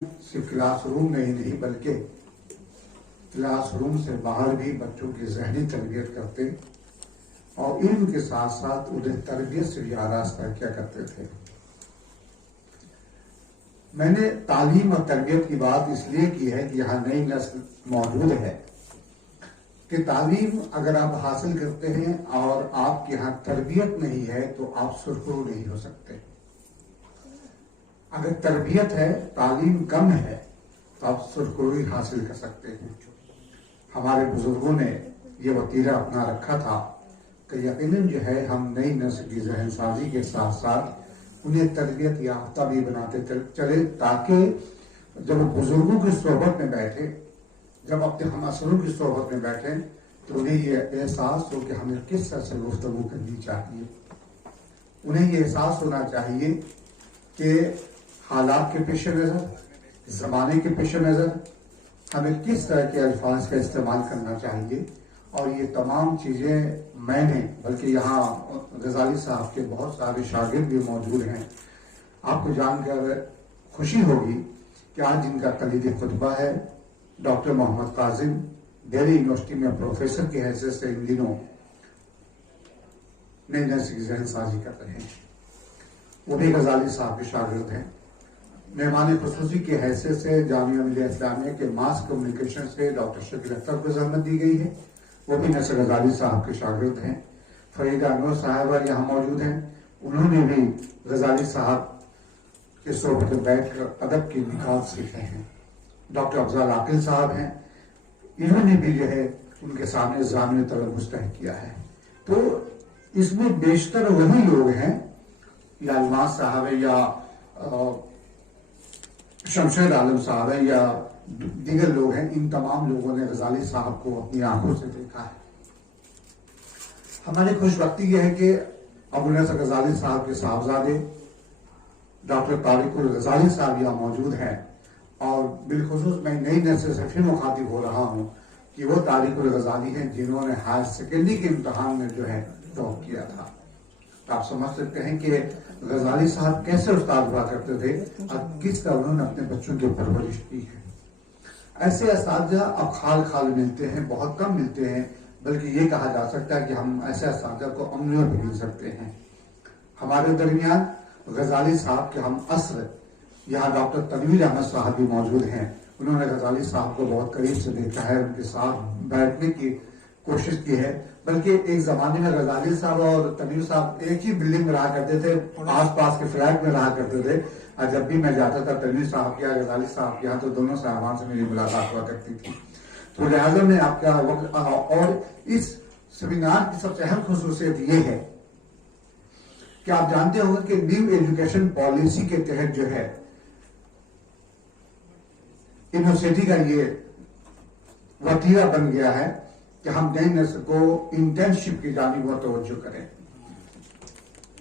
صرف class room میں ہی نہیں بلکہ کلاس روم سے باہر بھی بچوں کی ذہنی تربیت کرتے اور علم کے ساتھ ساتھ انہیں تربیت سے بھی آراستہ کیا کرتے تھے۔ میں نے تعلیم اور تربیت کی بات اس لیے کی ہے کہ یہاں نئی نسل موجود ہے کہ تعلیم اگر آپ حاصل کرتے ہیں اور آپ کے یہاں تربیت نہیں ہے تو آپ سرخرو نہیں ہو سکتے۔ اگر تربیت ہے، تعلیم کم ہے تو آپ سرخروئی حاصل کر سکتے ہیں۔ ہمارے بزرگوں نے یہ وتیرہ اپنا رکھا تھا کہ یقیناً جو ہے ہم نئی نسل کی ذہن سازی کے ساتھ ساتھ انہیں تربیت یافتہ بھی بناتے چلے، تاکہ جب وہ بزرگوں کی صحبت میں بیٹھے، جب اپنے ہم اثروں کی صحبت میں بیٹھے تو انہیں یہ احساس ہو کہ ہمیں کس طرح سے گفتگو کرنی چاہیے۔ انہیں یہ احساس ہونا چاہیے کہ حالات کے پیش نظر، زمانے کے پیش نظر ہمیں کس طرح کے الفاظ کا استعمال کرنا چاہیے۔ اور یہ تمام چیزیں میں نے، بلکہ یہاں غزالی صاحب کے بہت سارے شاگرد بھی موجود ہیں، آپ کو جان کر خوشی ہوگی کہ آج ان کا کلیدی خطبہ ہے۔ ڈاکٹر محمد قاسم دہلی یونیورسٹی میں پروفیسر کی حیثیت سے ان دنوں نئی نسل کی ذہن سازی کر رہے ہیں، وہ بھی غزالی صاحب کے شاگرد ہیں۔ مہمان خصوصی کی حیثیت سے جامعہ ملیہ اسلامیہ کے ماس کمیونیکیشن سے ڈاکٹر شکیل اختر کو زحمت دی گئی ہے، وہ بھی نصر غزالی صاحب کے شاگرد ہیں۔ فریدہ انور صاحبہ یہاں موجود ہیں، انہوں نے بھی غزالی صاحب کے صحبت میں بیٹھ کر ادب کی نکات سیکھے ہیں۔ ڈاکٹر افضل عاقل صاحب ہیں، انہوں نے بھی جو ہے ان کے سامنے ضامن طلب مستحق کیا ہے۔ تو اس میں بیشتر وہی لوگ ہیں، یا الماس صاحب ہے، یا شمشید عالم صاحب ہے، یا دیگر لوگ ہیں۔ ان تمام لوگوں نے غزالی صاحب کو اپنی آنکھوں سے دیکھا ہے۔ ہماری خوش بختی یہ ہے کہ ابو نصر غزالی صاحب کے صاحبزادے ڈاکٹر طارق الغزالی صاحب یہاں موجود ہیں، اور بالخصوص میں نئی نسل سے پھر مخاطب ہو رہا ہوں کہ وہ طارق الغزالی ہیں جنہوں نے ہائر سیکنڈری کے امتحان میں جو ہے ٹاپ کیا تھا۔ آپ سمجھ سکتے ہیں کہ غزالی صاحب کیسے استاد ہوا کرتے تھے اور کس طرح انہوں نے اپنے بچوں کی پرورش کی ہے۔ ایسے اساتذہ اب خال خال ملتے ہیں، بہت کم ملتے ہیں، بلکہ یہ کہا جا سکتا ہے کہ ہم ایسے اساتذہ کو امنیت بھی مل سکتے ہیں۔ ہمارے درمیان غزالی صاحب کے ہم عصر یہاں ڈاکٹر تنویر احمد صاحب بھی موجود ہیں، انہوں نے غزالی صاحب کو بہت قریب سے دیکھا ہے، ان کے ساتھ بیٹھنے کی کوشش کی ہے۔ بلکہ ایک زمانے میں غزالی صاحب اور تنویر صاحب ایک ہی بلڈنگ میں رہا کرتے تھے، آس پاس کے فلیٹ میں رہا کرتے تھے، اور جب بھی میں جاتا تھا تنویر صاحب کے غزالی صاحب کے یہاں تو دونوں صاحبان سے میری ملاقات ہوا کرتی تھی۔ تو لہٰذا میں آپ کا وقت، اور اس سیمینار کی سب سے اہم خصوصیت یہ ہے کہ آپ جانتے ہوں گے کہ نیو ایجوکیشن پالیسی کے تحت جو ہے یونیورسٹی کا یہ وتیرہ بن گیا ہے کہ ہم نئی نسل کو انٹرنشپ کی جانب توجہ کریں۔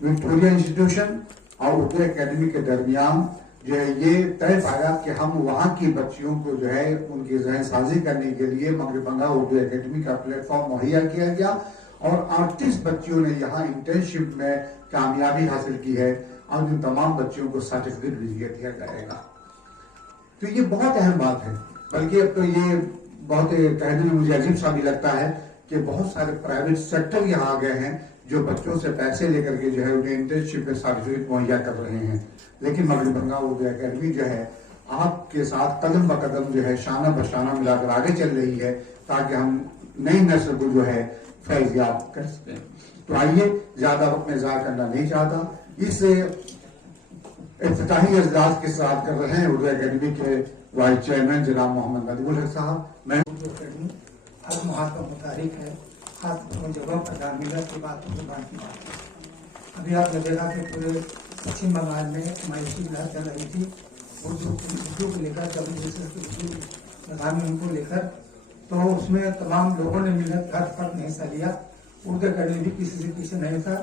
وکٹوریہ انسٹیٹیوشن اور اردو اکیڈمی کے درمیان جو ہے یہ طے پایا کہ ہم وہاں کی بچیوں کو جو ہے ان کی ذہن سازی کرنے کے لیے مغرب بنگال اردو اکیڈمی کا پلیٹ فارم مہیا کیا گیا، اور 38 بچیوں نے یہاں انٹرنشپ میں کامیابی حاصل کی ہے، اور ان تمام بچیوں کو سرٹیفکیٹ بھی دیا جائے گا۔ تو یہ بہت اہم بات ہے، بلکہ اب تو یہ بہت کہنے میں مجھے عجیب سا بھی لگتا ہے کہ بہت سارے پرائیویٹ سیکٹر یہاں آ گئے ہیں جو بچوں سے پیسے لے کر کے جو ہے انہیں انٹرنشپ میں سرٹیفکیٹ مہیا کر رہے ہیں، لیکن مغرب بنگال اردو اکیڈمی جو ہے آپ کے ساتھ قدم بقدم جو ہے شانہ بشانہ ملا کر آگے چل رہی ہے، تاکہ ہم نئی نسل کو جو ہے فیض یاب کر سکیں۔ تو آئیے، زیادہ وقت میں ضائع کرنا نہیں چاہتا، اس افتتاحی اجلاس کے ساتھ کر رہے ہیں اردو اکیڈمی کے وائس چیئرمین جناب محمد ندیم الحق صاحب۔ میں اردو اکیڈمی ہر محاذ کا متحرک ہے، خاص جگہوں پر تعمیرات کی بات کی بات ہے۔ ابھی آپ نے دیکھا کہ پورے پچھم بنگال میں معاشی لہر چل رہی تھی اردو کو لے کر، اردو مقامی ان کو لے کر، تو اس میں تمام لوگوں نے مل کر ہر فرد نے حصہ لیا۔ اردو اکیڈمی بھی کسی سے پیچھے نہیں تھا۔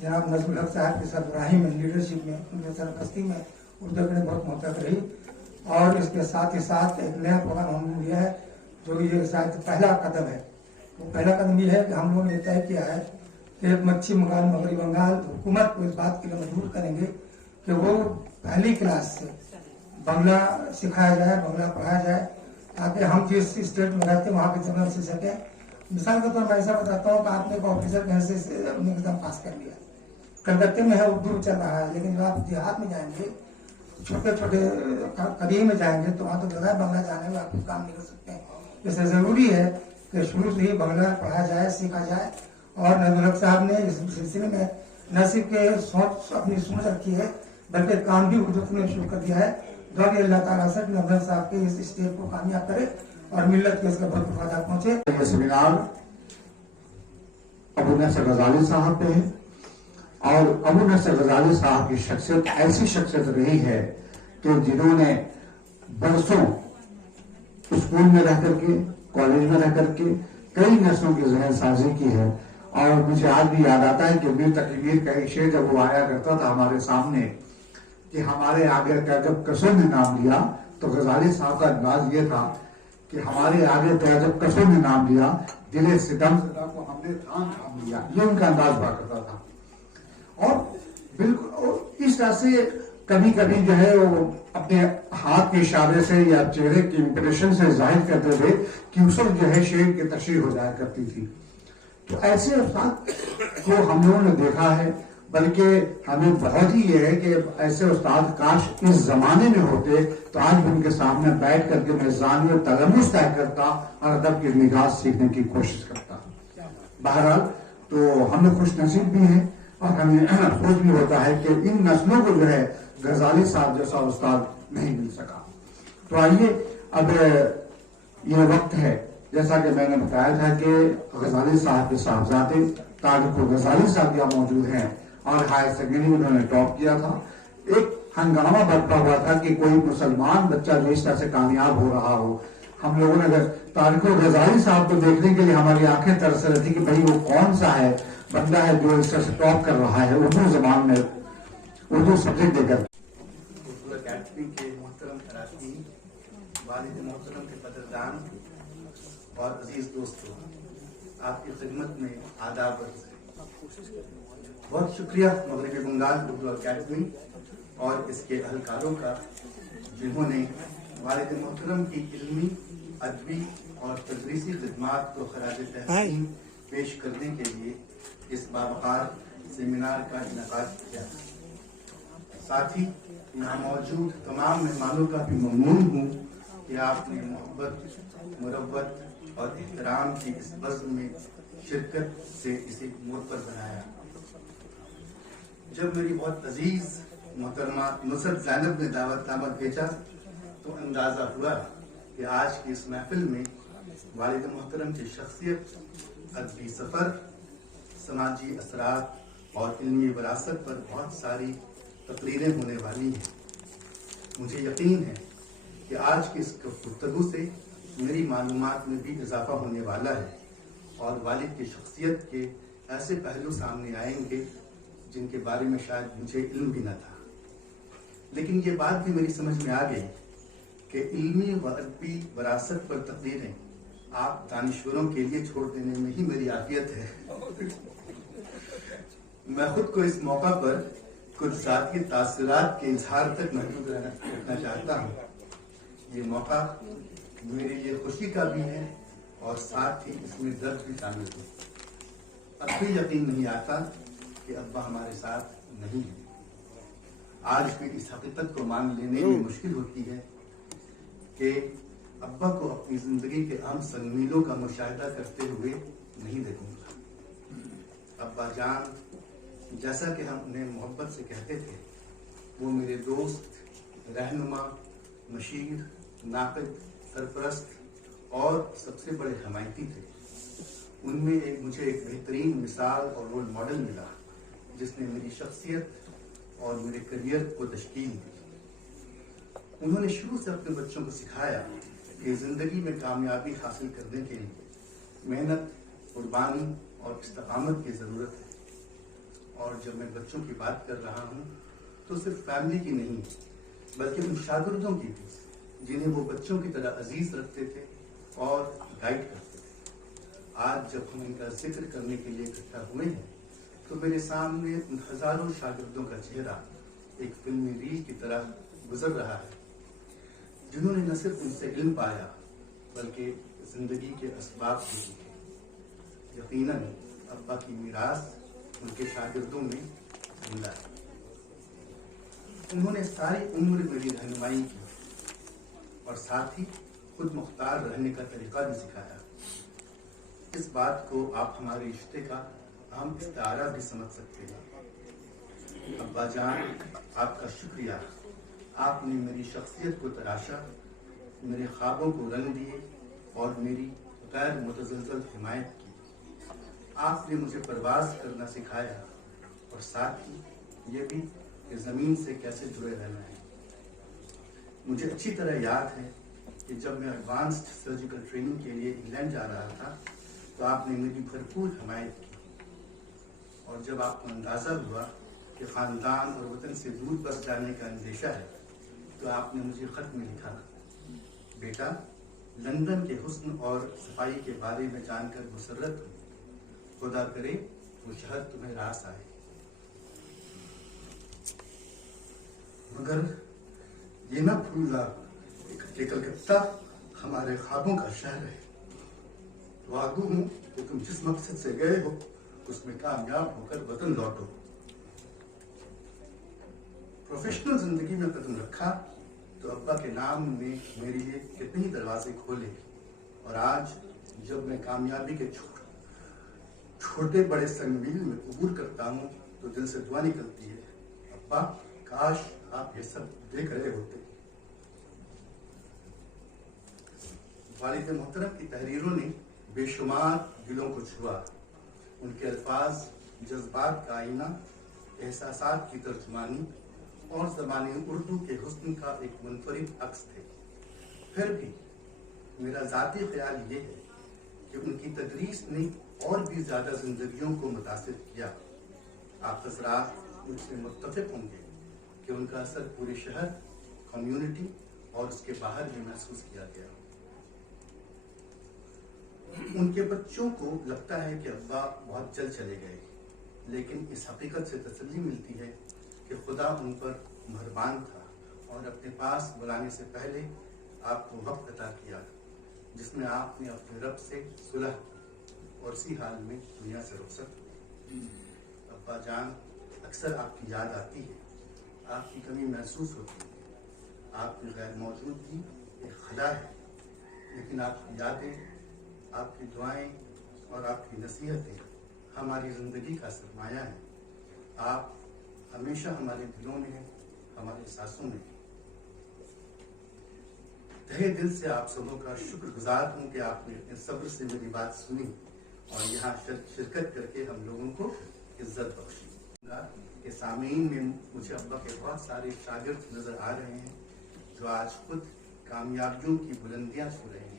جناب نظم الحق صاحب کے سربراہی میں، لیڈرشپ میں، ان کے سرپرستی میں اردو اکیڈمی بہت محتاط رہی، اور اس کے ساتھ ہی ساتھ ایک نیا پروگرام ہم نے لیا ہے جو یہ شاید پہلا قدم ہے۔ وہ پہلا قدم یہ ہے کہ ہم لوگوں نے طے کیا ہے کہ پچھم بنگال مغربی بنگال حکومت کو اس بات کے لیے مجبور کریں گے کہ وہ پہلی کلاس سے बंगला सिखाया जाए, बंगला पढ़ाया जाए, ताकि हम जिस स्टेट में रहते हैं वहाँ पे जन्म से सके। मिसाल के तौर पर मैं ऐसा बताता हूँ कि आपने एक ऑफिसर के हैसियत से अपने एग्जाम पास कर लिया, कलकत्ते में है, उर्दू चल रहा है, लेकिन जब आप देहात में जाएंगे, छोटे छोटे कभी में जाएंगे, तो वहाँ तो बगैर बंगला जाने में आप कुछ काम नहीं कर सकते हैं। इसलिए जरूरी है कि शुरू से ही बंगला पढ़ाया जाए, सीखा जाए। और नजमुल साहब ने इस सिलसिले में न सिर्फ के सोच अपनी सोच रखी है, बल्कि काम भी उर्दू में शुरू कर दिया है। दुआ कि अल्लाह ताला से नजमुल साहब के इस स्टेप को कामयाब करे और मिल्लत को इसका बहुत फायदा पहुंचे। ये सेमिनार अबू नसर गजाली साहब पे है, और अबू नसर गजाली साहब की शख्सियत ऐसी शख्सियत रही है कि जिन्होंने बरसों स्कूल में रह करके, कॉलेज में रह करके कई नस्लों की जहन साजी की है। और मुझे आज भी याद आता है कि मीर तकीबीर का एक शेर जब वो आया करता था हमारे सामने कि हमारे आगे का जब कसों ने नाम लिया, तो गजाली साहब का अंदाज ये था कि हमारे आगे का जब कसों ने नाम लिया, दिले सितम को हमने थाम लिया, ये उनका अंदाज हुआ करता था। और बिल्कुल इस तरह से कभी कभी जो है वो अपने हाथ के इशारे से या चेहरे के इंप्रेशन से जाहिर करते थे कि उस वक्त जो है शेर की तशरीह हो जाया करती थी। तो ऐसे उस्ताद को हम लोगों ने देखा है, बल्कि हमें बहुत ही ये है कि ऐसे उस्ताद काश इस जमाने में होते तो आज भी उनके सामने बैठ करके मैं जानिए तलमुस तय करता और अदब की निगाह सीखने की कोशिश करता। बहरहाल तो हम लोग खुश नसीब भी हैं और हमें सोच भी होता है कि इन नस्लों को जो है गजाली साहब जैसा उस्ताद नहीं मिल सका। तो आइए अब ये वक्त है, जैसा कि मैंने बताया था कि गजाली साहब के साहबजादे तारिक गजाली साहब यहाँ मौजूद हैं और हायर सेकेंडरी उन्होंने टॉप किया था। एक हंगामा बरपा हुआ था कि कोई मुसलमान बच्चा जो इस तरह से कामयाब हो रहा हो। हम लोगों ने अगर तारिक गजाली साहब को देखने के लिए हमारी आंखें तरस रही थी कि भाई वो कौन सा है बंदा है जो इस तरह से टॉप कर रहा है उर्दू जबान में, उर्दू सब्जेक्ट देकर। अकेडमी के मोहतरम अराकीन, वालिद मोहतरम के कदरदान और अजीज दोस्तों, आपकी खिदमत में आदाब अर्ज़ है। बहुत शुक्रिया मगरबी बंगाल उर्दू अकेडमी और इसके अहलकारों का, जिन्होंने वालिद मोहतरम की इल्मी, अदबी और तदरीसी खिदमात को खराज तहसीन पेश करने के लिए इस बावकार सेमिनार का इनेकाद किया। साथ ही यहाँ मौजूद तमाम मेहमानों का भी ममनून हूँ कि आपने मोहब्बत, मुरब्बत और एहतराम की इस बज़्म में शिरकत से इसे मुरतब बनाया। जब मेरी बहुत अजीज मोहतरमा नुसरत ज़ैनब ने दावतनामा भेजा तो अंदाज़ा हुआ कि आज की इस महफिल में वालिद मोहतरम की शख्सियत, अदबी सफ़र, समाजी असरात और इल्मी विरासत पर बहुत सारी तकरीरें होने वाली हैं। मुझे यकीन है कि आज की इस गुफ्तगू से मेरी मालूमात में भी इजाफा होने वाला है और वालिद की शख्सियत के ऐसे पहलू सामने आएंगे जिनके बारे में शायद मुझे इल्म भी न था। लेकिन ये बात भी मेरी समझ में आ गई कि इल्मी व अदबी विरासत पर तकरीरें आप दानिश्वरों के लिए छोड़ देने में ही मेरी आफियत है। मैं खुद को इस मौका पर कुछ ज़ाती तासुरात के इजहार तक महदूद रखना चाहता हूँ। ये मौका मेरे लिए खुशी का भी है और साथ ही इसमें दर्द भी शामिल है। अब भी यकीन नहीं आता कि अब्बा हमारे साथ नहीं है। आज भी इस हकीकत को मान लेने में मुश्किल होती है कि अब्बा को अपनी जिंदगी के अहम संगमीलों का मुशाहिदा करते हुए नहीं देखूंगा। अब्बा जान, जैसा कि हम उन्हें मोहब्बत से कहते थे, वो मेरे दोस्त, रहनुमा, मशीर, नाक़िद, सरपरस्त और सबसे बड़े हमायती थे। उनमें मुझे एक बेहतरीन मिसाल और रोल मॉडल मिला जिसने मेरी शख्सियत और मेरे करियर को तश्कील दी। उन्होंने शुरू से अपने बच्चों को सिखाया कि ज़िंदगी में कामयाबी हासिल करने के लिए मेहनत, कुर्बानी और इस्तिकामत की ज़रूरत है। और जब मैं बच्चों की बात कर रहा हूँ तो सिर्फ फैमिली की नहीं बल्कि उन शागिर्दों की भी जिन्हें वो बच्चों की तरह अजीज रखते थे और गाइड करते थे। आज जब हम इनका जिक्र करने के लिए इकट्ठा हुए हैं तो मेरे सामने उन हजारों शागिर्दों का चेहरा एक फिल्मी रील की तरह गुजर रहा है जिन्होंने न सिर्फ उनसे इल्म पाया बल्कि जिंदगी के असबाब भी सीखे। यकीनन अब्बा की मीरास उनके शागिर्दों में मिला है। उन्होंने सारी उम्र मेरी रहनुमाई की और साथ ही खुद मुख्तार रहने का तरीका भी सिखाया। इस बात को आप हमारे रिश्ते का अहम इस्तारा भी समझ सकते हैं। अब्बा जान, आपका शुक्रिया। आपने मेरी शख्सियत को तराशा, मेरे ख्वाबों को रंग दिए और मेरी गैर मुतज़लज़ल हिमायत की। आपने मुझे परवाज़ करना सिखाया और साथ ही ये भी कि ज़मीन से कैसे जुड़े रहना है। मुझे अच्छी तरह याद है कि जब मैं एडवांस्ड सर्जिकल ट्रेनिंग के लिए इंग्लैंड जा रहा था तो आपने मेरी भरपूर हिमायत की, और जब आपको अंदाज़ा हुआ कि ख़ानदान और वतन से दूर बस जाने का अंदेशा है तो आपने मुझे ख़त में लिखा, बेटा, लंदन के हुस्न और सफाई के बारे में जानकर मुसर्रत हूँ। खुदा करे वो शहर तुम्हें रास आए। मगर ये ना भूलना कि कलकत्ता हमारे ख्वाबों का शहर है। वादू हूँ कि तुम जिस मकसद से गए हो उसमें कामयाब होकर वतन लौटो। प्रोफेशनल जिंदगी में कदम रखा तो अब्बा के नाम ने मेरे लिए कितने ही दरवाजे खोले, और आज जब मैं कामयाबी के छोटे बड़े संगमील में कबूल करता हूँ तो दिल से दुआ निकलती है, अब्बा काश आप ये सब देख रहे होते। वालिद मोहतरम की तहरीरों ने बेशुमार दिलों को छुआ। उनके अल्फाज जज्बात का आईना, एहसासात की तर्जुमानी और ज़बानी उर्दू के हुस्न का एक मुनफरिद अक्स थे। फिर भी मेरा ज़ाती ख्याल ये है कि उनकी तदरीस ने और भी ज़्यादा जिंदगियों को मुतासिर किया। आप हज़रात मुझसे मुत्तफ़िक़ होंगे कि उनका असर पूरे शहर, कम्युनिटी और उसके बाहर भी महसूस किया गया। उनके बच्चों को लगता है कि अब्बा बहुत जल्द चले गए, लेकिन इस हकीकत से तसल्ली मिलती है कि खुदा उन पर मेहरबान था और अपने पास बुलाने से पहले आपको वक्त अता किया जिसमें आपने अपने रब से सुलह और इसी हाल में दुनिया से रुखसत हुई। अब्बा जान, अक्सर आपकी याद आती है, आपकी कमी महसूस होती है। आपकी गैर मौजूदगी एक खला है, लेकिन आपकी यादें, आपकी दुआएं और आपकी नसीहतें हमारी ज़िंदगी का सरमाया है। आप हमेशा हमारे दिलों में हैं, हमारे सांसों में। तहे दिल से आप सबों का शुक्रगुजार हूँ कि आपने इतने सब्र से मेरी बात सुनी और यहाँ शिरकत करके हम लोगों को इज्जत बख्शी। कि सामीन में मुझे अब्बा के बहुत सारे शागिर्द नजर आ रहे हैं जो आज खुद कामयाबियों की बुलंदियां छू रहे हैं।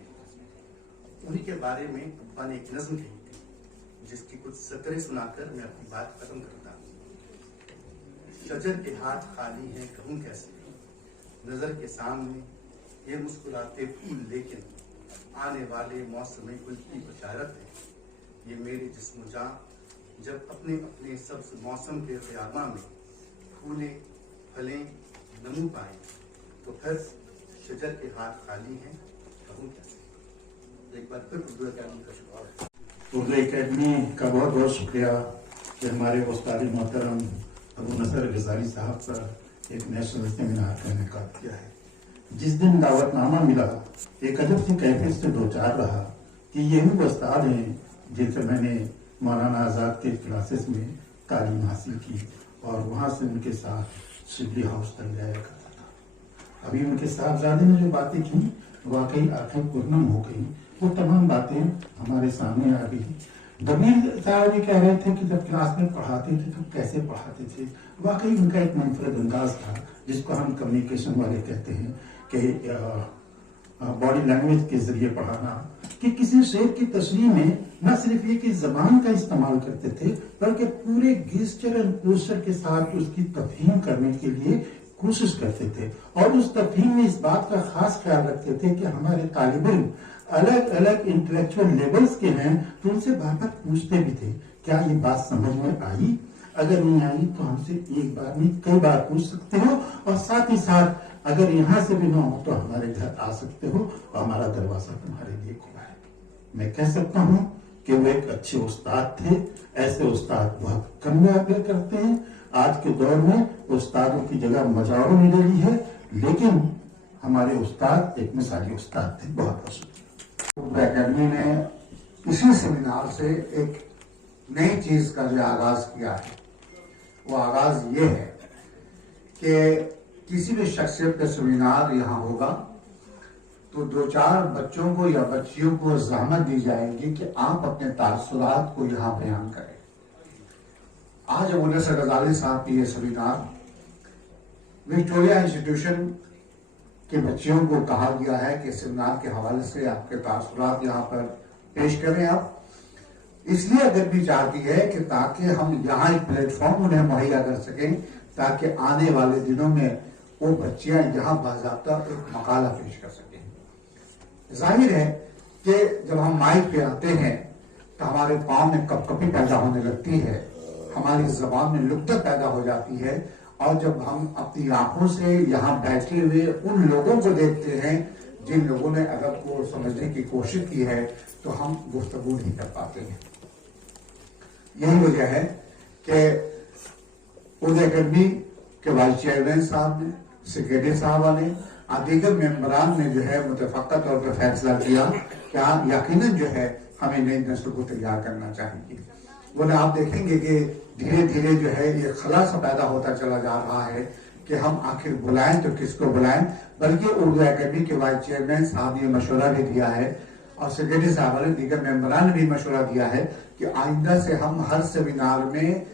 उन्हीं के बारे में अब्बा ने एक नज़्म कही थी जिसकी कुछ सतरें सुनाकर मैं अपनी बात खत्म करता हूँ। शजर के हाथ खाली हैं कहूँ कैसे, नजर के सामने ये मुस्कुराते फूल, लेकिन आने वाले मौसम गुल की बशारत है। ये मेरे जिस्म जां जब अपने अपने सब्ज मौसम के क़यामा में फूले फलें नमू पाए तो फिर शजर के हाथ खाली हैं कहूँ कैसे। एक बार फिर उर्दू अकादमी का शुक्रिया। उर्दू अकादमी का बहुत बहुत शुक्रिया कि हमारे उस्ताद मोहतरम अबू नसर गजाली साहब पर एक नेशनल सेमिनार का इनेकाद किया है। जिस दिन दावतनामा मिला एक अजब सी कैफियत से दो चार रहा कि यही वो उस्ताद हैं जिनसे मैंने मौलाना आज़ाद के क्लासेस में तालीम हासिल की और वहाँ से उनके साथ शिबली हाउस तक जाया करता था। अभी उनके साहबजादे ने जो बातें की वाकई आंखें पूर्णम हो गई। वो तमाम बातें हमारे सामने आ गई। दमीर साहब ये कह रहे थे कि जब क्लास में पढ़ाते थे तो कैसे पढ़ाते थे। वाकई उनका एक मुनफरद अंदाज था जिसको हम कम्युनिकेशन वाले कहते हैं कि बॉडी लैंग्वेज के जरिए पढ़ाना, कि किसी शेर की तशरीह में न सिर्फ ये कि जबान का इस्तेमाल करते थे बल्कि पूरे गेस्चर एंड पोस्चर के साथ उसकी तफहीम करने के लिए कोशिश करते थे और उस तफहीम में इस बात का खास ख्याल रखते थे कि हमारे तालिब इल्म अलग अलग इंटेलेक्चुअल लेवल्स के हैं तो उनसे बार बार पूछते भी थे क्या ये बात समझ में आई, अगर नहीं आई तो हमसे एक बार नहीं कई बार पूछ सकते हो। और साथ ही साथ अगर यहाँ से भी ना हो तो हमारे घर आ सकते हो और हमारा दरवाजा तुम्हारे लिए खुला है। मैं कह सकता हूँ कि वो एक अच्छे उस्ताद थे। ऐसे उस्ताद बहुत कम मिला करते हैं। आज के दौर में उस्तादों की जगह मजारों ने ले ली है, लेकिन हमारे उस्ताद एक मिसाली उस्ताद थे। बहुत बहुत शुक्रिया। उर्दू एकेडमी ने इसी सेमिनार से एक नई चीज का जो आगाज किया है, वो आगाज ये है कि किसी भी शख्सियत का सेमिनार यहाँ होगा तो 2-4 बच्चों को या बच्चियों को जहमत दी जाएगी कि आप अपने तासुरात को यहाँ बयान करें। आज अबू नसर गजाली साहब की ये सेमिनार विक्टोरिया इंस्टीट्यूशन के बच्चियों को कहा गया है कि सेमिनार के हवाले से आपके तासुरात यहाँ पर पेश करें। आप इसलिए अगर भी चाहती है कि ताकि हम यहाँ एक प्लेटफॉर्म उन्हें मुहैया कर सकें, ताकि आने वाले दिनों में वो बच्चियां यहाँ बाज़ाब्ता एक मकाला पेश कर सकें। जाहिर है कि जब हम माइक पे आते हैं तो हमारे पाँव में कपकपी पैदा होने लगती है, हमारी जबान में लुकदत पैदा हो जाती है, और जब हम अपनी आंखों से यहाँ बैठे हुए उन लोगों को देखते हैं जिन लोगों ने अदब को समझने की कोशिश की है, तो हम गुफ्तगू नहीं कर पाते हैं। यही वजह है कि उर्दू एकेडमी के वाइस चेयरमैन साहब ने, सेक्रेटरी साहबा ने, दीगर मेंबरान ने जो है मुतफक्का तौर पर फैसला किया कि यकीनन जो है हमें नई नस्ल को तैयार करना चाहिए। वरना आप देखेंगे कि धीरे धीरे जो है ये खला सा पैदा होता चला जा रहा है कि हम आखिर बुलाएं तो किसको बुलाएं। बल्कि उर्दू एकेडमी के वाइस चेयरमैन साहब ने मशवरा भी दिया है और सेक्रेटरी साहब ने, दीगर मेंबरान ने भी मशवरा दिया है कि आइंदा से हम हर सेमिनार में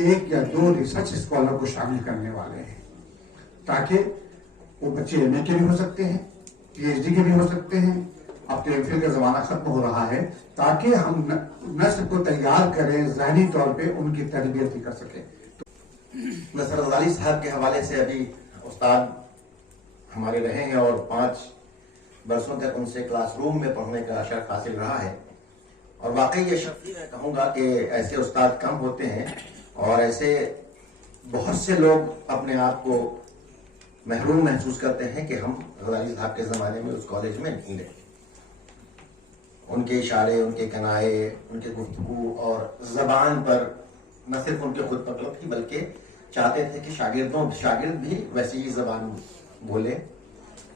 1 या 2 रिसर्च स्कॉलर को शामिल करने वाले हैं, ताकि वो बच्चे एमए के भी हो सकते हैं, पीएचडी के भी हो सकते हैं। अब तो एमफिल का जमाना खत्म हो रहा है, ताकि हम नस्ल को तैयार करें, ज़हनी तौर पे उनकी तरबियत भी कर सकें। नसर गजाली साहब के हवाले से अभी उस्ताद हमारे रहे हैं और 5 बरसों तक उनसे क्लासरूम में पढ़ने का शर्फ हासिल रहा है। और वाकई ये शक्ति मैं कहूँगा कि ऐसे उस्ताद कम होते हैं और ऐसे बहुत से लोग अपने आप को महरूम महसूस करते हैं कि हम गजाली साहब के ज़माने में उस कॉलेज में नहीं रहे। उनके इशारे, उनके कनाए, उनके गुफ्तगू और ज़बान पर न सिर्फ उनके खुद पकड़ थी, बल्कि चाहते थे कि शागिर्द भी वैसी ही ज़बान बोले।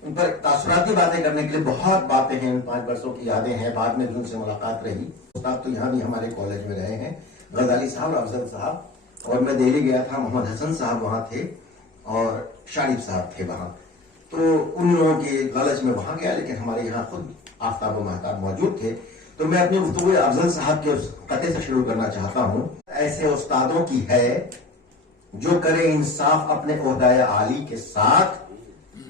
उन पर तासुराती बातें करने के लिए बहुत बातें हैं, इन 5 बरसों की यादें हैं। बाद में जिनसे मुलाकात रही, उस्ताद तो यहाँ भी हमारे कॉलेज में रहे हैं, गजाली साहब, अफजल साहब, और मैं दिल्ली गया था, मोहम्मद हसन साहब वहाँ थे और शारिफ साहब थे वहाँ। तो उन लोगों के लालच में वहाँ गया, लेकिन हमारे यहाँ खुद आफ्ताब महताब मौजूद थे। तो मैं अपनी गुफ्तगू अफजल साहब के कते से शुरू करना चाहता हूँ। ऐसे उस्तादों की है जो करे इंसाफ अपने ओहदाए आली के साथ।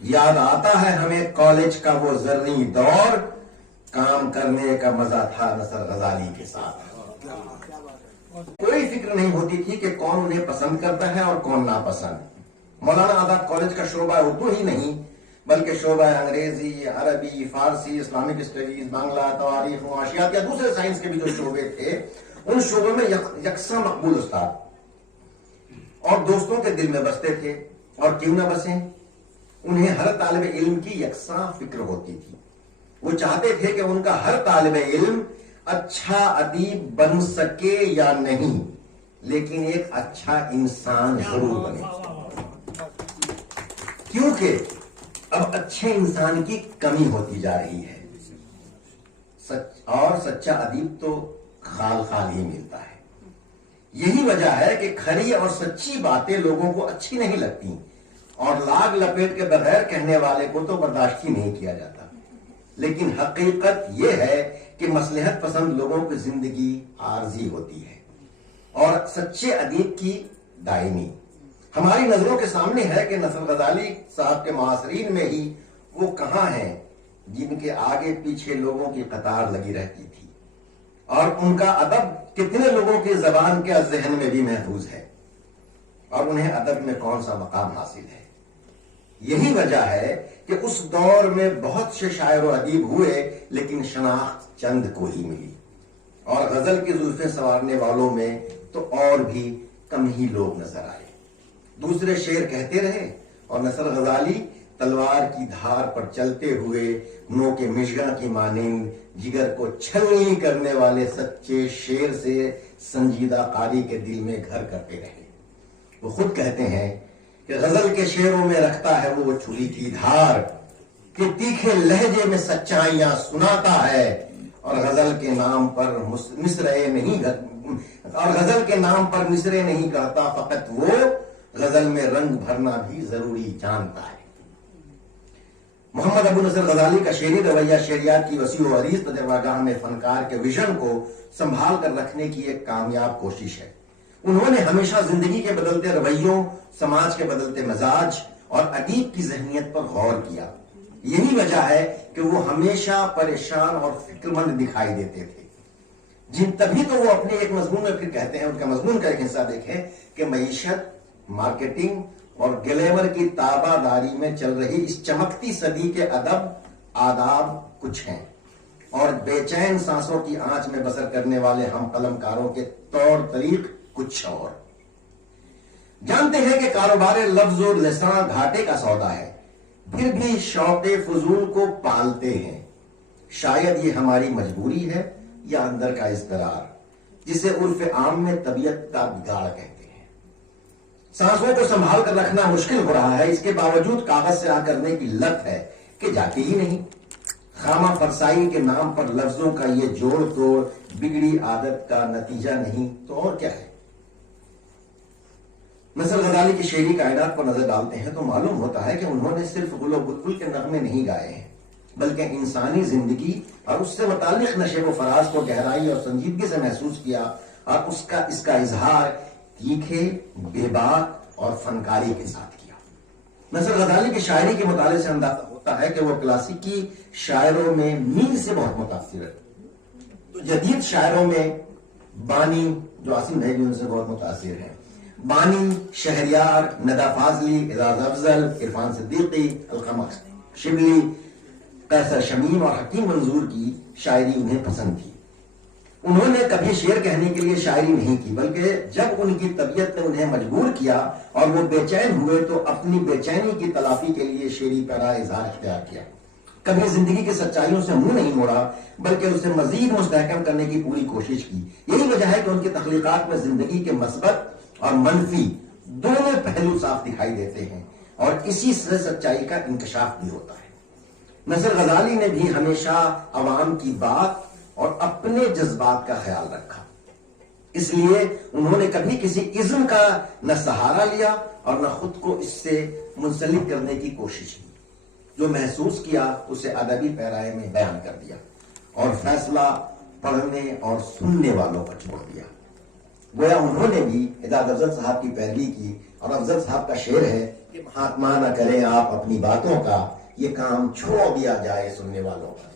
याद आता है हमें कॉलेज का वो जर्री दौर, काम करने का मजा था नसर गजाली के साथ। कोई फिक्र नहीं होती थी कि कौन उन्हें पसंद करता है और कौन नापसंद। मौलाना आजाद कॉलेज का शोबा उर्दू ही नहीं, बल्कि शोबा अंग्रेजी, अरबी, फारसी, इस्लामिक स्टडीज, बांग्ला, तवारीख, मुआशियात या दूसरे साइंस के भी जो शोबे थे, उन शोबों में यकसा मकबूल उस्ताद और दोस्तों के दिल में बसते थे। और क्यों न बसे, उन्हें हर तालिब इल्म की यकसा फिक्र होती थी। वो चाहते थे कि उनका हर तालिब इल्म अच्छा अदीब बन सके या नहीं, लेकिन एक अच्छा इंसान जरूर बने, क्योंकि अब अच्छे इंसान की कमी होती जा रही है। और सच्चा अदीब तो खाल खाल ही मिलता है। यही वजह है कि खरी और सच्ची बातें लोगों को अच्छी नहीं लगती और लाग लपेट के बगैर कहने वाले को तो बर्दाश्त ही नहीं किया जाता। लेकिन हकीकत यह है कि मसलहत पसंद लोगों की जिंदगी आर्जी होती है और सच्चे अदीब की दायमी। हमारी नजरों के सामने है कि नसर गजाली साहब के मासरीन में ही वो कहां हैं जिनके आगे पीछे लोगों की कतार लगी रहती थी, और उनका अदब कितने लोगों की जबान के जहन में भी महफूज है, और उन्हें अदब में कौन सा मकाम हासिल है। यही वजह है कि उस दौर में बहुत से शायर और अदीब हुए, लेकिन शनाख्त चंद को ही मिली, और गजल की जुल्फें संवारने वालों में तो और भी कम ही लोग नजर आए। दूसरे शेर कहते रहे और नसर गजाली तलवार की धार पर चलते हुए नो के मिशगा की मानिंद जिगर को छलनी करने वाले सच्चे शेर से संजीदा कारी के दिल में घर करते रहे। वो खुद कहते हैं कि गजल के शेरों में रखता है वो छुरी की धार कि तीखे लहजे में सच्चाइयां सुनाता है और गजल के नाम पर मिसरे नहीं करता, फकत वो गजल में रंग भरना भी जरूरी जानता है। मोहम्मद अबू नसर गजाली का शेरी रवैया शेरियात की वसी और अरीज तजर्बागाह में फनकार के विजन को संभाल कर रखने की एक कामयाब कोशिश है। उन्होंने हमेशा जिंदगी के बदलते रवैयों, समाज के बदलते मिजाज और अदीब की जहनीत पर गौर किया। यही वजह है कि वो हमेशा परेशान और फिक्रमंद दिखाई देते थे। तभी तो वो अपने एक मजमून में फिर कहते हैं, उनका मजमून का एक हिस्सा देखें कि मईशत, मार्केटिंग और ग्लैमर की ताबादारी में चल रही इस चमकती सदी के अदब आदाब कुछ हैं और बेचैन सांसों की आंच में बसर करने वाले हम कलमकारों के तौर तरीक कुछ और। जानते हैं कि कारोबार लफ्ज और लिसान घाटे का सौदा है, फिर भी शौक़े फजूल को पालते हैं। शायद ये हमारी मजबूरी है या अंदर का इज़्तिरार, जिसे उर्फ आम में तबीयत का बिगाड़ कहते हैं। सांसों को संभाल कर रखना मुश्किल हो रहा है, इसके बावजूद कागज से आ करने की लत है कि जाती ही नहीं। खामा फरसाई के नाम पर लफ्जों का ये जोड़ तोड़ बिगड़ी आदत का नतीजा नहीं तो और क्या है। नसर गजाली की शेरी कायनात पर नजर डालते हैं तो मालूम होता है कि उन्होंने सिर्फ गुलो बुलबुल के नगमे नहीं गाए हैं, बल्कि इंसानी जिंदगी और उससे मुताल्लिक नशे व फराज को गहराई और संजीदगी से महसूस किया और इसका इजहार तीखे, बेबाक और फनकारी के साथ किया। नसर गजाली की शायरी के मुताले से अंदाजा होता है कि वो क्लासिकी शायरों में मील से बहुत मुतासिर है। तो जदीद शायरों में बानी जो आसिम है उनसे बहुत मुतासिर है। बानी, शहरियार, नदा फाजली, एजाज अफजल, इरफान सिद्दीकी, अलकमा शिबली, कैसर शमीम और हकीम मंजूर की शायरी उन्हें पसंद थी। उन्होंने कभी शेर कहने के लिए शायरी नहीं की, बल्कि जब उनकी तबीयत ने उन्हें मजबूर किया और वो बेचैन हुए तो अपनी बेचैनी की तलाफी के लिए शेरी पैरा इजहार इख्तियार किया। कभी जिंदगी की सच्चाइयों से मुंह नहीं मोड़ा, बल्कि उसे मजीद मुस्तहकम करने की पूरी कोशिश की। यही वजह है कि उनकी तख्लीकात में जिंदगी के मस्बत और मनफी दोनों पहलू साफ दिखाई देते हैं और इसी से सच्चाई का इंकशाफ भी होता है। नसर गजाली ने भी हमेशा अवाम की बात और अपने जज्बात का ख्याल रखा, इसलिए उन्होंने कभी किसी इज्म का न सहारा लिया और न खुद को इससे मुंसलिक करने की कोशिश की। जो महसूस किया उसे अदबी पैराए में बयान कर दिया और फैसला पढ़ने और सुनने वालों पर छोड़ दिया। गोया उन्होंने भी एजाज अफजल साहब की पैरवी की और अफजल साहब का शेर है कि महात्मा न करें आप अपनी बातों का, ये काम छोड़ दिया जाए सुनने वालों का।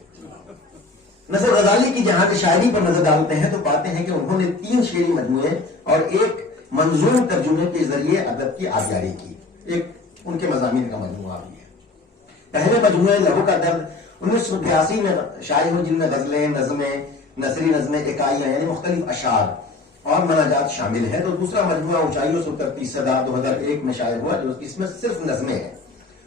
नसर गजाली की जहां की शायरी पर नजर डालते हैं तो पाते हैं कि उन्होंने 3 शेरी मजमूए और एक मंजूम तर्जुमे के जरिए अदब की आबियारी की। एक उनके मजामीन का मजमूआ भी है। पहले मजमूए लहू का दर्द 1982 में शाये हुए, जिनमें गजलें, नज़में, नसरी नज़में, इकाइयां यानी मुख्तलिफ अशार और मनाजात शामिल है। तो दूसरा मजमूआ ऊंचाइयों से उतरती सदा 2001 में शाये हुआ, जो इसमें सिर्फ नज़में हैं।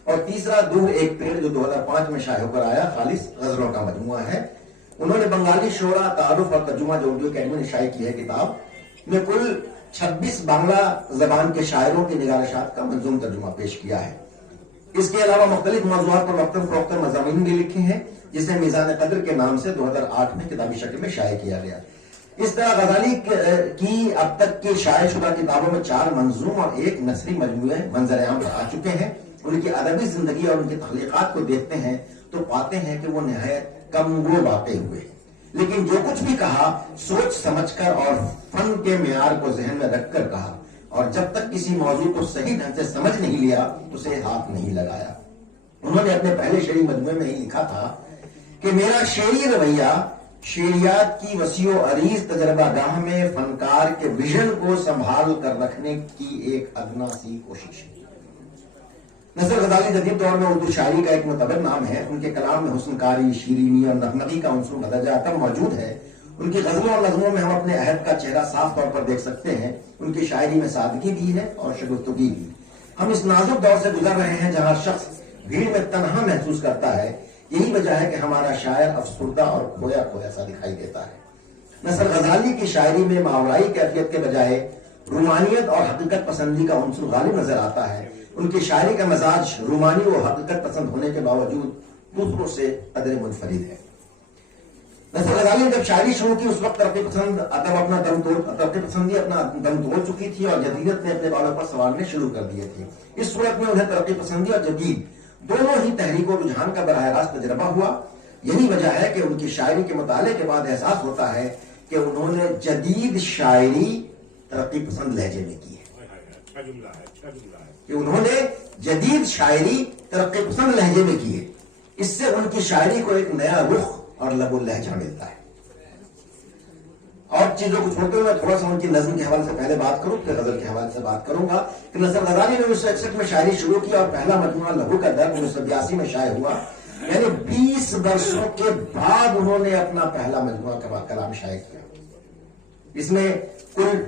और तीसरा दूर एक पेड़ जो 2005 में शाये होकर आया, खालिस गजलों का मजमूआ है। उन्होंने बंगाली शोरा, तारुफ और तर्जुमा जो उर्दू अकेडमी ने शाये की है किताब में कुल 26 बांग्ला जबान के शायरों के निगारशात का मंजूम तर्जुमा पेश किया है। इसके अलावा मुख्तलिफ मौज़ूआत पर वक्तन फरोख्तन मज़ामीन भी लिखे हैं, जिसे मीज़ान कद्र के नाम से 2008 में किताबी शक्ल में शाये किया गया। इस तरह गजाली की अब तक की शाये शुदा किताबों में 4 मंजूम और 1 नसरी मजमूए मंजर आम आ चुके हैं। उनकी अदबी जिंदगी और उनकी तख्लीकात को देखते हैं तो पाते हैं कि वो निहायत कमगो बातें हुए, लेकिन जो कुछ भी कहा सोच समझकर और फन के मेयार को जहन में रखकर कहा और जब तक किसी मौजू को सही ढंग से समझ नहीं लिया उसे हाथ नहीं लगाया। उन्होंने अपने पहले शेरी मजमूए में ही लिखा था कि मेरा शेरी रवैया शेरियात की वसीओ अरीज तजर्बागाह में फनकार के विजन को संभाल कर रखने की एक अदना सी कोशिश है। नसर गजाली जदीद दौर में उर्दू शायरी का एक मुतबर नाम है। उनके कलाम में हुस्नकारी, शीरीनी और नगमगी का उनसुर मदरजा कम मौजूद है। उनकी गजलों और नज़मों में हम अपने अहद का चेहरा साफ तौर पर देख सकते हैं। उनकी शायरी में सादगी भी है और शगुफ्तगी भी। हम इस नाजुक दौर से गुजर रहे हैं जहां शख्स بھیڑ میں تنہا محسوس کرتا ہے. یہی وجہ ہے کہ ہمارا شاعر افسردہ اور کھویا کھویا سا دکھائی دیتا ہے. نصر غزالی کی شاعری میں ماورائی کیفیت کے بجائے رومانیت اور حقیقت پسندی کا عنصر غالب نظر آتا ہے. ان کی شاعری کا مزاج رومانی و حقیقت پسند ہونے کے باوجود دوسروں سے قدر منفرد ہے. نصر غزالی نے جب شاعری شروع کی اس وقت ترقی پسندی اپنا دم توڑ چکی تھی اور جدیدیت نے اپنے بالوں پر سوارنے شروع کر دیے تھے. اس صورت میں انہیں ترقی پسندی اور جدید دونوں ہی تحریک و رجحان کا براہ راست تجربہ ہوا. یہی وجہ ہے کہ ان کی شاعری کے مطالعے کے بعد احساس ہوتا ہے کہ انہوں نے جدید شاعری ترقی پسند لہجے میں کی ہے. کہ انہوں نے جدید شاعری ترقی پسند لہجے میں کی ہے. اس سے ان کی شاعری کو ایک نیا رخ اور لب و لہجہ ملتا ہے. اور چیزوں کو چھوڑتے ہوئے تھوڑا سا ان کی نظم کے حوالے سے پہلے بات کروں پھر غزل کے حوالے سے بات کروں گا کہ نصر غزالی نے 1961 میں شاعری شروع کی اور پہلا مجموعہ لہو کا درد 1982 میں شائع ہوا. یعنی 20 برسوں کے بعد انہوں نے اپنا پہلا مجموعہ کلام شائع کیا. اس میں کل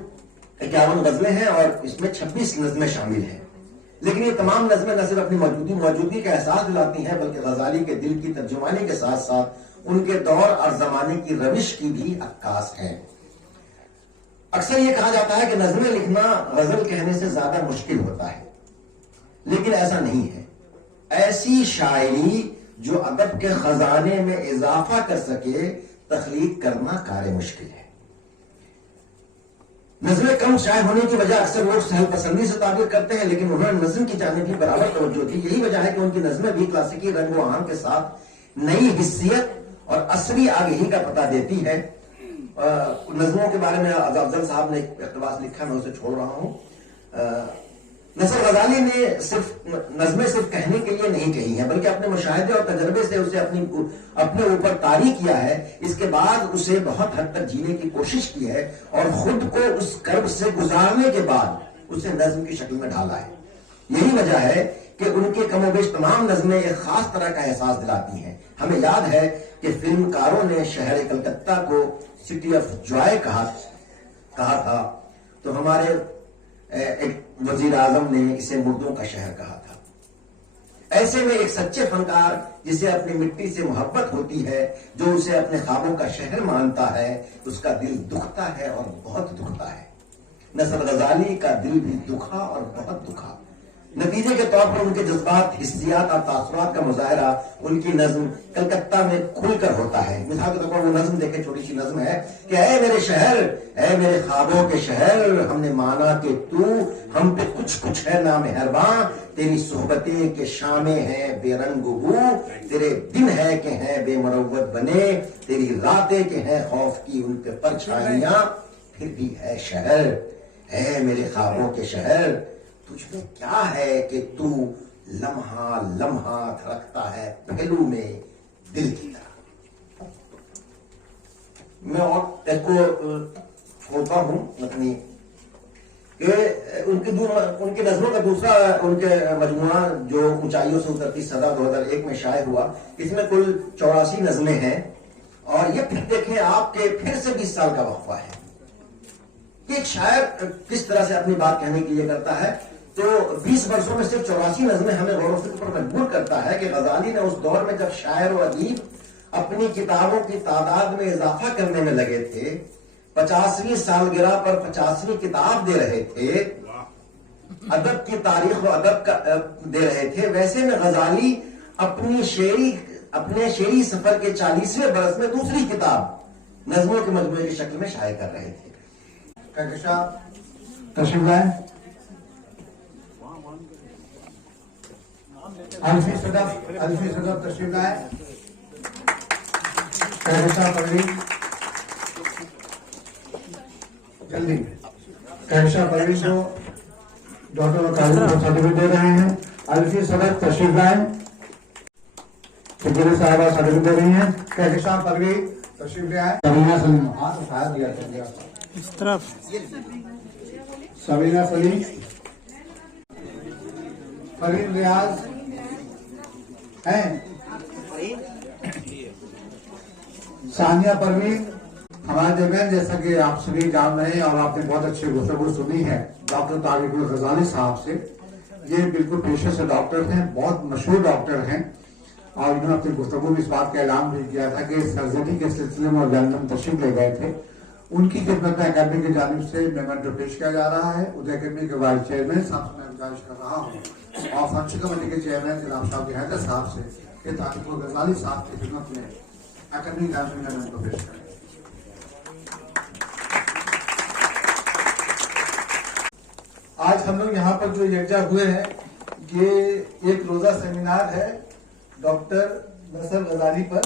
51 غزلیں ہیں اور اس میں 26 نظمیں شامل ہیں. لیکن یہ تمام نظمیں نہ صرف اپنی موجودگی کا احساس دلاتی ہیں بلکہ غزالی کے دل کی ترجمانی کے ساتھ ساتھ ان کے دور اور زمانے کی روش کی بھی عکاس ہیں. اکثر یہ کہا جاتا ہے کہ نظمیں لکھنا غزل کہنے سے زیادہ مشکل ہوتا ہے، لیکن ایسا نہیں ہے. ایسی شاعری جو ادب کے خزانے میں اضافہ کر سکے تخلیق کرنا کار مشکل ہے. نظمیں کم شائع ہونے کی وجہ اکثر لوگ سہل پسندی سے تعبیر کرتے ہیں، لیکن انہوں نے نظم کی جانب بھی برابر توجہ دی. یہی وجہ ہے کہ ان کی نظمیں بھی کلاسیکی رنگ و آہنگ کے ساتھ نئی حسیت اور عصری آگہی کا پتہ دیتی ہے. نظموں کے بارے میں افضل صاحب نے ایک اقتباس لکھا، میں اسے چھوڑ رہا ہوں. نصر غزالی نے نظمیں صرف کہنے کے لیے نہیں کہی ہیں بلکہ اپنے مشاہدے اور تجربے سے اسے اپنے اوپر طاری کیا ہے. اس کے بعد اسے بہت حد تک جینے کی کوشش کی ہے اور خود کو اس کرب سے گزارنے کے بعد اسے نظم کی شکل میں ڈالا ہے. یہی وجہ ہے کہ ان کے کم و بیش تمام نظمیں ایک خاص طرح کا احساس دلاتی ہیں. ہمیں یاد ہے کہ فلم کاروں نے شہر کلکتہ کو سٹی آف جوائے کہا تھا تو ہمارے ایک وزیر اعظم نے اسے مردوں کا شہر کہا تھا. ایسے میں ایک سچے فنکار جسے اپنی مٹی سے محبت ہوتی ہے، جو اسے اپنے خوابوں کا شہر مانتا ہے، اس کا دل دکھتا ہے اور بہت دکھتا ہے. نصر غزالی کا دل بھی دکھا اور بہت دکھا. نتیجے کے طور پر ان کے جذبات، حسیات اور تاثرات کا مظاہرہ ان کی نظم کلکتہ میں کھل کر ہوتا ہے. مثال کے طور پر وہ نظم دیکھیں، چھوٹی سی نظم ہے کہ اے میرے شہر، اے میرے خوابوں کے شہر، ہم نے مانا کہ تو ہم پہ کچھ ہے نامہرباں، تیری صحبتیں کے شامیں ہیں بے رنگ بو، تیرے دن ہے کہ ہیں بے مروت بنے، تیری راتیں کہ ہیں خوف کی ان پہ پرچھائیاں، پھر بھی ہے شہر. اے میرے خوابوں کے شہر، تجھ میں کیا ہے کہ تو لمحہ لمحہ دھڑکتا ہے پہلو میں دل کی طرح. میں اور ایک کو چھوڑتا ہوں اپنی کہ ان کی نظموں کا دوسرا ان کے مجموعہ جو اونچائیوں سے اترتی صدا 2001 میں شائع ہوا. اس میں کل 84 نظمیں ہیں اور یہ پھر دیکھیں آپ کے پھر سے 20 سال کا وقفہ ہے. ایک شاعر کس طرح سے اپنی بات کہنے کے لیے کرتا ہے تو 20 برسوں میں صرف 84 نظمیں ہمیں غور و فکر پر مجبور کرتا ہے کہ غزالی نے اس دور میں جب شاعر و ادیب اپنی کتابوں کی تعداد میں اضافہ کرنے میں لگے تھے، 50ویں سالگرہ پر 50ویں کتاب دے رہے تھے، ادب کی تاریخ و ادب کا دے رہے تھے، ویسے میں غزالی اپنے شعری سفر کے 40ویں برس میں دوسری کتاب نظموں کے مجموعے کی شکل میں شائع کر رہے تھے. کہکشاں تشریف لائیں. الفی صدف تشریف لائیں. کہکشاں پروین جلدی. کہکشاں پروین کو ڈاکٹر تعلیم کو سرٹیفکیٹ دے رہے ہیں. الفی صدف تشریف لائیں. صاحبہ سرٹیفکیٹ دے رہی ہیں. کہکشاں پروین تشریف لے آئے. سبینہ سلیم ہاں تو شاید دیا چل گیا اس طرف. سبینہ سلیم، فرین ریاض ہیں، ثانیہ پروین ہمارے درمیان. جیسا کہ آپ سبھی جان رہے ہیں اور آپ نے بہت اچھی گفتگو سنی ہے ڈاکٹر طارق الغزالی صاحب سے. یہ بالکل پیشے سے ڈاکٹر ہیں, بہت مشہور ڈاکٹر ہیں, اور انہوں نے اپنی گفتگو میں اس بات کا اعلان بھی کیا تھا کہ سرجری کے سلسلے میں لندن تشریف لے گئے تھے. ان کی خدمت میں اکیڈمی کی جانب سے میمنٹو پیش کیا جا رہا ہے. ادے اکیڈمی کے وائس چیئرمین صاحب سے میں گزارش کر رہا ہوں, اور فنکشن کمیٹی کے چیئرمین جناب شاہ حیدر صاحب سے کہ طارق غزالی صاحب کی خدمت میں اکیڈمی کی جانب سے میمنٹو پیش کریں. آج ہم لوگ یہاں پر جو یکجا ہوئے ہیں, یہ ایک روزہ سیمینار ہے ڈاکٹر نصر غزالی پر,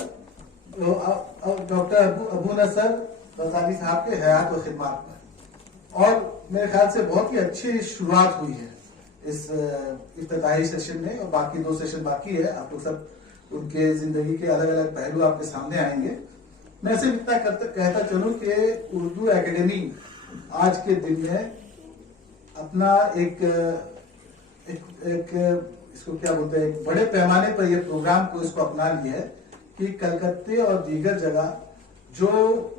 ڈاکٹر ابو نصر غزالی صاحب کے حیات و خدمات پر. اور میرے خیال سے بہت ہی اچھی شروعات ہوئی ہے اس افتتاحی سیشن میں, اور باقی 2 سیشن باقی ہے. آپ لوگ سب ان کے زندگی کے الگ الگ پہلو آپ کے سامنے آئیں گے. میں صرف اتنا کہتا چلوں کہ اردو اکیڈمی آج کے دن میں اپنا ایک اس کو کیا بولتے ہیں, ایک بڑے پیمانے پر یہ پروگرام کو اس کو اپنا لیا ہے کہ کلکتے اور دیگر جگہ جو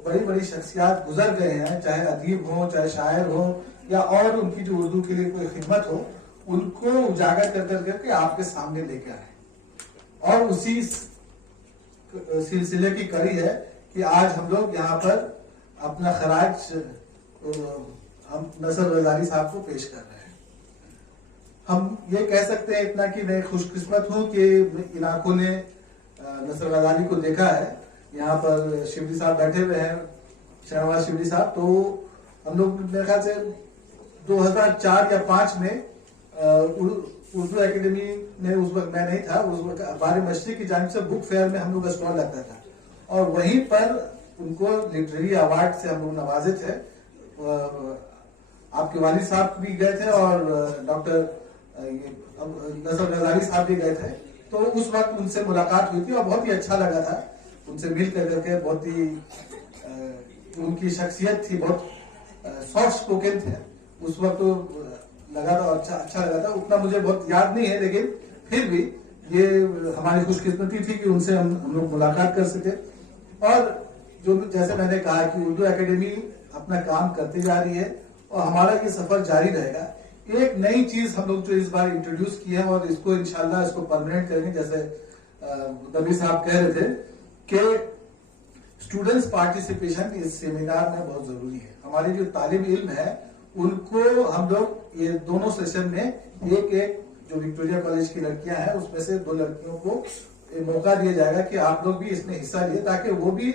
بڑی بڑی شخصیات گزر گئے ہیں, چاہے ادیب ہوں, چاہے شاعر ہوں, یا اور ان کی جو اردو کے لیے کوئی خدمت ہو, ان کو اجاگر کر کے آپ کے سامنے لے کے آئے. اور اسی سلسلے کی کڑی ہے کہ آج ہم لوگ یہاں پر اپنا خراج ہم نصر غزالی صاحب کو پیش کر رہے ہیں. ہم یہ کہہ سکتے ہیں اتنا کہ میں خوش قسمت ہوں کہ ان آنکھوں نے نصر غزالی کو دیکھا ہے. یہاں پر شبلی صاحب بیٹھے ہوئے ہیں, شہنواز شبلی صاحب. تو ہم لوگ میرے خیال سے 2004 یا 5 میں اردو اکیڈمی میں, اس وقت میں نہیں تھا, اس وقت اخبار مشرق کی جانب سے بک فیئر میں ہم لوگ کا اسٹال لگتا تھا, اور وہیں پر ان کو لٹریری ایوارڈ سے ہم لوگ نوازے تھے. آپ کے والد صاحب بھی گئے تھے اور ڈاکٹر نصر غزالی صاحب بھی گئے تھے. تو اس وقت ان سے ملاقات ہوئی تھی اور بہت ہی اچھا لگا تھا ان سے مل کر کے. بہت ہی ان کی شخصیت تھی, بہت سافٹ اسپوکن تھے. اس وقت لگا تھا اچھا لگا تھا. اتنا مجھے بہت یاد نہیں ہے, لیکن پھر بھی یہ ہماری خوش قسمتی تھی کہ ان سے ہم لوگ ملاقات کر سکے. اور جو جیسے میں نے کہا کہ اردو اکیڈمی اپنا کام کرتی جا رہی ہے اور ہمارا یہ سفر جاری رہے گا. ایک نئی چیز ہم لوگ جو اس بار انٹروڈیوس کی ہے, اور اس کو انشاءاللہ اس کو پرماننٹ کریں گے, جیسے دبی صاحب کہہ رہے تھے کہ اسٹوڈنٹس پارٹیسپیشن اس سیمینار میں بہت ضروری ہے. ہمارے جو طالب علم ہے ان کو ہم لوگ یہ دونوں سیشن میں ایک جو وکٹوریا کالج کی لڑکیاں ہیں اس میں سے 2 لڑکیوں کو موقع دیا جائے گا کہ آپ لوگ بھی اس میں حصہ لیے, تاکہ وہ بھی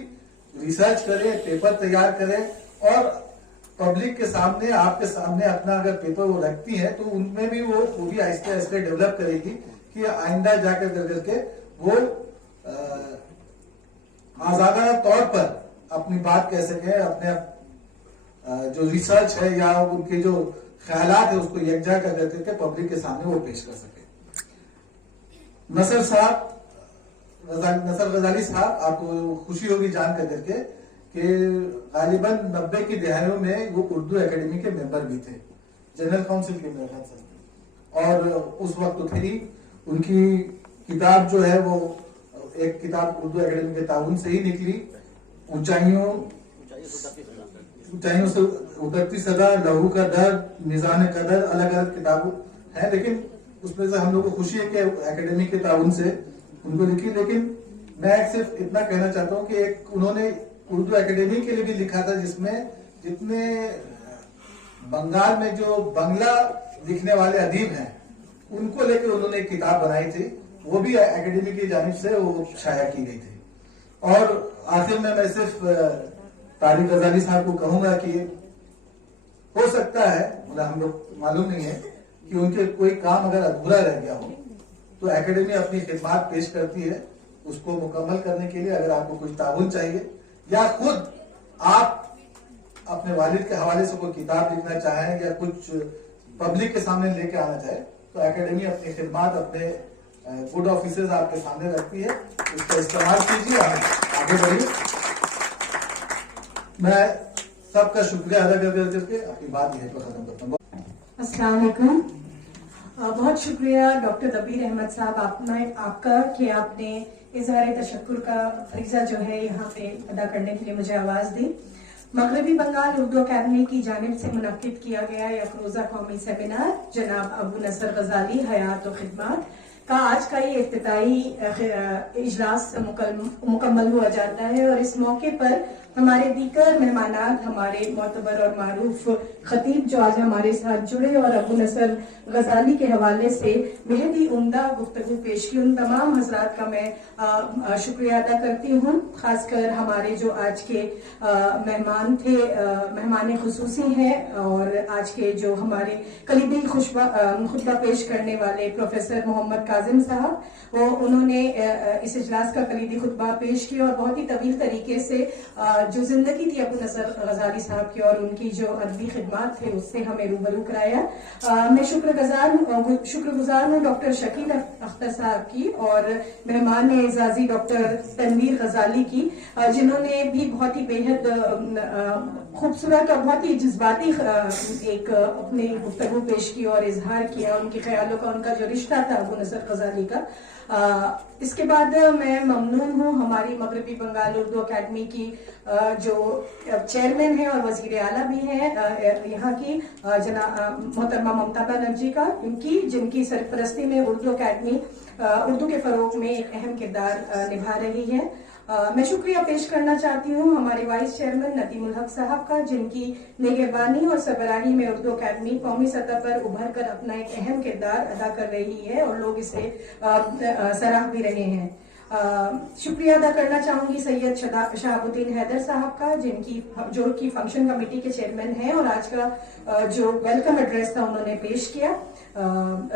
ریسرچ کریں, پیپر تیار کریں, اور پبلک کے سامنے, آپ کے سامنے اپنا اگر پیپر وہ رکھتی ہے تو ان میں بھی وہ بھی آہستہ آہستہ ڈیولپ کرے گی کہ آئندہ جا کر کے وہ آزادانہ طور پر اپنی بات کہہ سکیں, اپنے جو ریسرچ ہے یا ان کے جو خیالات ہے اس کو یکجا کر کے پبلک کے سامنے وہ پیش کر سکے. نصر غزالی صاحب, آپ کو خوشی ہوگی جان کر کے کہ غالباً 90 کی دہائیوں میں وہ اردو اکیڈمی کے ممبر بھی تھے, جنرل کاؤنسل کے میرے خیال سے, اور اس وقت تو تھے. ان کی کتاب جو ہے وہ ایک کتاب اردو اکیڈمی کے تعاون سے ہی نکلی, اونچائیوں سے اترتی صدا, لہو کا درد, میزان قدر, الگ الگ کتابیں ہیں, لیکن اس میں سے ہم لوگ کو خوشی ہے کہ اکیڈمی کے تعاون سے ان کو لکھی. لیکن میں صرف اتنا کہنا چاہتا ہوں کہ ایک انہوں نے اردو اکیڈمی کے لیے بھی لکھا تھا, جس میں جتنے بنگال میں جو بنگلہ لکھنے والے ادیب ہیں ان کو لے کے انہوں نے ایک کتاب بنائی تھی, وہ بھی اکیڈمی کی جانب سے وہ شائع کی گئی تھی. اور آخر میں صرف طارق غزالی صاحب کو کہوں گا کہ ہو سکتا ہے, ہم لوگ معلوم نہیں ہے کہ ان کے کوئی کام اگر ادھورا رہ گیا ہو تو اکیڈمی اپنی خدمات پیش کرتی ہے اس کو مکمل کرنے کے لیے. اگر آپ کو کچھ تعاون چاہیے یا خود آپ اپنے والد کے حوالے سے کوئی کتاب لکھنا چاہیں یا کچھ پبلک کے سامنے لے کے آنا چاہے, تو اکیڈمی اپنی خدمات, اپنے گڈ آفیسرز آپ کے سامنے رکھتی ہے, اس کا استعمال کیجیے, آگے بڑھیے. میں سب کا شکریہ ادا کر کے اپنی بات یہیں پر ختم کرتا ہوں. السلام علیکم. بہت شکریہ ڈاکٹر دبیر احمد صاحب آپ کا کہ آپ نے اظہار تشکر کا فریضہ جو ہے یہاں پہ ادا کرنے کے لیے مجھے آواز دی. मगरबी बंगाल उर्दू अकादमी की जानिब से मुनक्किद किया गया एक रोज़ा कौमी सेमिनार जनाब अबू नसर गजाली हयात और खिदमत का आज का ये इफ्तिताई इजलास मुकम्मल हुआ जाता है। और इस मौके पर हमारे दीगर मेहमानात, हमारे मोतबर और मारूफ खतीब जो आज हमारे साथ जुड़े और अबू नसर गजाली के हवाले से बेहद ही उम्दा गुफ्तगू पेश की, उन तमाम हजरात का मैं शुक्रिया अदा करती हूँ। खासकर हमारे जो आज के मेहमान थे, मेहमान खुसूसी हैं, और आज के जो हमारे कलीदी खुतबा पेश करने वाले प्रोफेसर मोहम्मद काजिम साहब, वो उन्होंने इस इजलास का कलीदी खुतबा पेश किया और बहुत ही तवील तरीके से जो जिंदगी थी अबू नसर गजाली साहब की और उनकी जो अदबी खिदमात थे उससे हमें रूबरू कराया। मैं शुक्रगुजार हूँ डॉक्टर शकील अख्तर साहब की और मेहमान एजाजी डॉक्टर तनवीर गजाली की, जिन्होंने भी बहुत ही बेहद खूबसूरत और बहुत ही जज्बाती एक अपनी गुफ्तगू पेश की और इजहार किया उनके ख्यालों का, उनका जो रिश्ता था अबू नसर गजाली का। इसके बाद मैं ममनून हूँ हमारी मगरबी बंगाल उर्दू अकादमी की जो चेयरमैन है और वजीर आला भी हैं यहाँ की मोहतरमा ममता बनर्जी का, जिनकी सरपरस्ती में उर्दू अकादमी उर्दू के फरोग में एक अहम किरदार निभा रही है। मैं शुक्रिया पेश करना चाहती हूँ हमारे वाइस चेयरमैन नदीमुल हक साहब का, जिनकी निगहबानी और सरबराही में उर्दू अकादमी कौमी सतह पर उभर कर अपना एक अहम किरदार अदा कर रही है और लोग इसे सराह भी रहे हैं। शुक्रिया अदा करना चाहूंगी सैयद शहाबुद्दीन हैदर साहब का, जो कि फंक्शन कमेटी के चेयरमैन हैं और आज का जो वेलकम एड्रेस था उन्होंने पेश किया।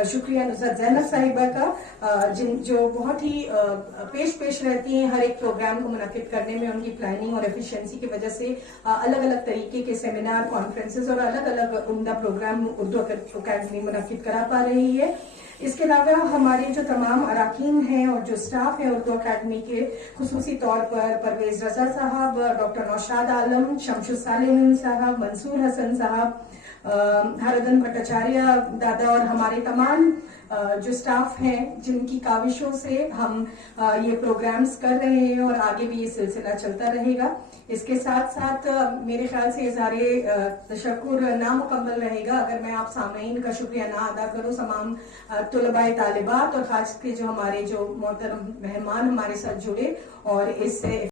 शुक्रिया नुसरत ज़ैनब साहिबा का, जो बहुत ही पेश रहती हैं हर एक प्रोग्राम को मुनक्किद करने में। उनकी प्लानिंग और एफिशिएंसी की वजह से अलग अलग तरीके के सेमिनार, कॉन्फ्रेंसेस और अलग अलग उम्दा प्रोग्राम उर्दू अकादमी मुनक्किद करा पा रही है। इसके अलावा हमारे जो तमाम अराकीन हैं और जो स्टाफ है उर्दू अकादमी के, खुसूसी तौर पर परवेज रजा साहब, डॉक्टर नौशाद आलम, शमशुद सालेहीन साहब, मंसूर हसन साहब, हरदन भट्टाचार्य दादा और हमारे तमाम जो स्टाफ हैं जिनकी काविशों से हम ये प्रोग्राम्स कर रहे हैं और आगे भी ये सिलसिला चलता रहेगा। इसके साथ साथ मेरे ख्याल से इज़हारे तशक्कुर नामुकम्मल रहेगा अगर मैं आप सामईन का शुक्रिया ना अदा करूँ, तमाम तुलबाए तालिबात और खास के जो हमारे जो मोहतरम मेहमान हमारे साथ जुड़े और इससे